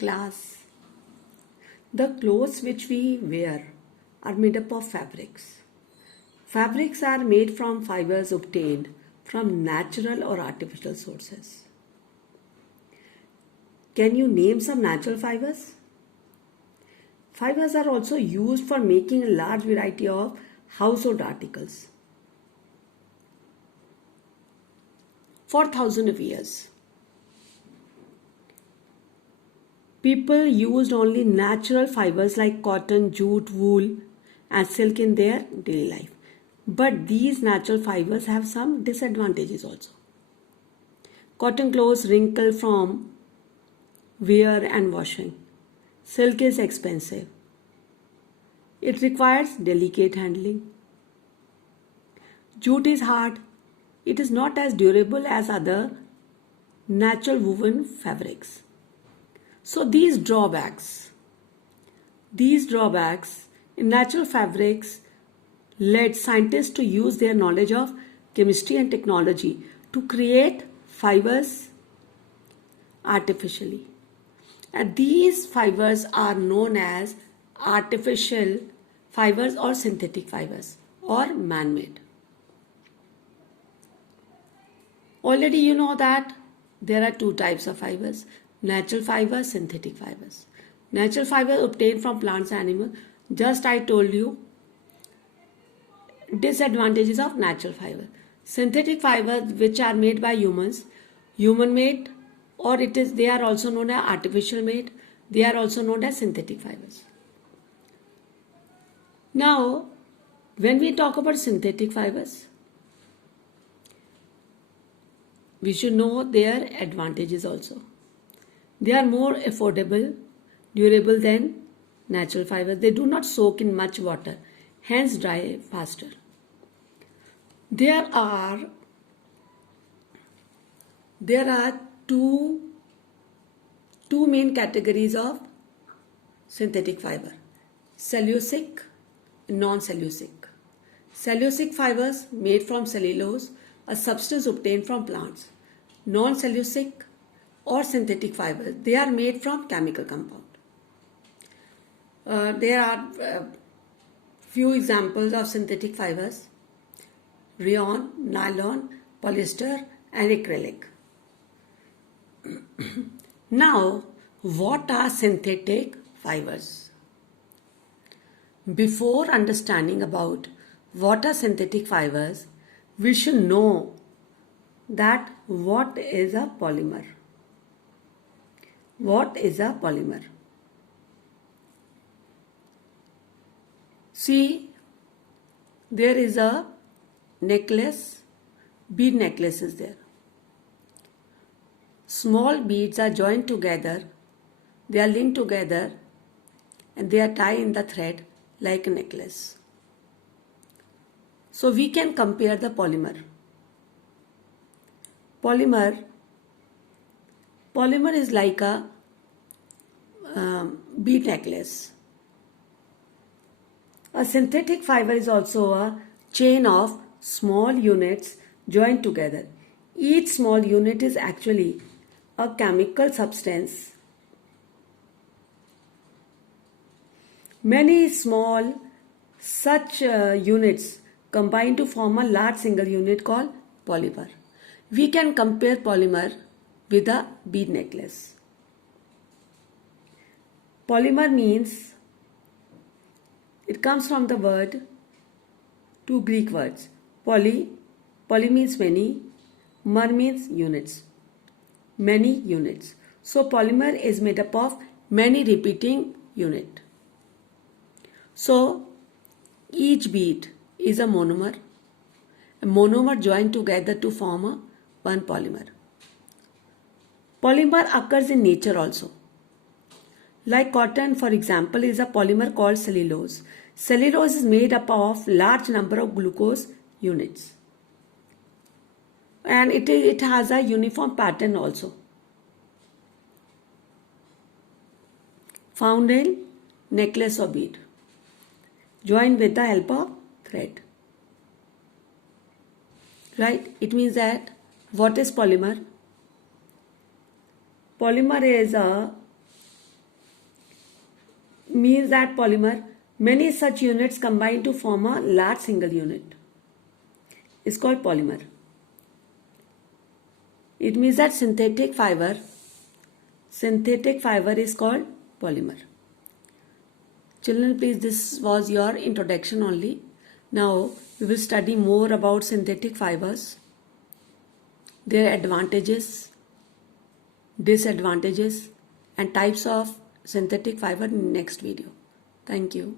Class. The clothes which we wear are made up of fabrics. Fabrics are made from fibers obtained from natural or artificial sources. Can you name some natural fibers? Fibers are also used for making a large variety of household articles. For thousands of years, people used only natural fibers like cotton, jute, wool, and silk in their daily life. But these natural fibers have some disadvantages also. Cotton clothes wrinkle from wear and washing. Silk is expensive. It requires delicate handling. Jute is hard. It is not as durable as other natural woven fabrics. So these drawbacks in natural fabrics led scientists to use their knowledge of chemistry and technology to create fibers artificially. And these fibers are known as artificial fibers or synthetic fibers or man-made. Already you know that there are two types of fibers: natural fibers, synthetic fibers. Natural fibers obtained from plants and animals. Just I told you disadvantages of natural fiber. Synthetic fibers which are made by humans, human made, or they are also known as artificial made. They are also known as synthetic fibers. Now, when we talk about synthetic fibers, we should know their advantages also. They are more affordable, durable than natural fibers. They do not soak in much water, hence dry faster. There are two main categories of synthetic fiber: cellulosic and non-cellulosic. Cellulosic fibers made from cellulose, a substance obtained from plants. Non-cellulosic or synthetic fibers, they are made from chemical compound. There are few examples of synthetic fibers: rayon, nylon, polyester, and acrylic. Now, what are synthetic fibers? Before understanding about what are synthetic fibers, we should know that what is a polymer. What is a polymer? See, there is a necklace, bead necklace is there. Small beads are joined together, they are linked together, and they are tied in the thread like a necklace. So we can compare the polymer. Polymer is like a bead necklace. A synthetic fiber is also a chain of small units joined together. Each small unit is actually a chemical substance. Many small such units combine to form a large single unit called polymer. We can compare polymer with a bead necklace. Polymer means, it comes from the word, two Greek words. Poly means many, mer means units. Many units. So polymer is made up of many repeating unit. So each bead is a monomer. A monomer joined together to form one polymer. Polymer occurs in nature also. Like cotton, for example, is a polymer called cellulose. Cellulose is made up of large number of glucose units. And it has a uniform pattern also. Found in necklace or bead, joined with the help of thread. Right? It means that what is polymer? Polymer is a means that polymer, many such units combine to form a large single unit. It's called polymer. It means that synthetic fiber is called polymer. Children, please, this was your introduction only. Now we will study more about synthetic fibers, their advantages, disadvantages, and types of synthetic fiber in next video. Thank you.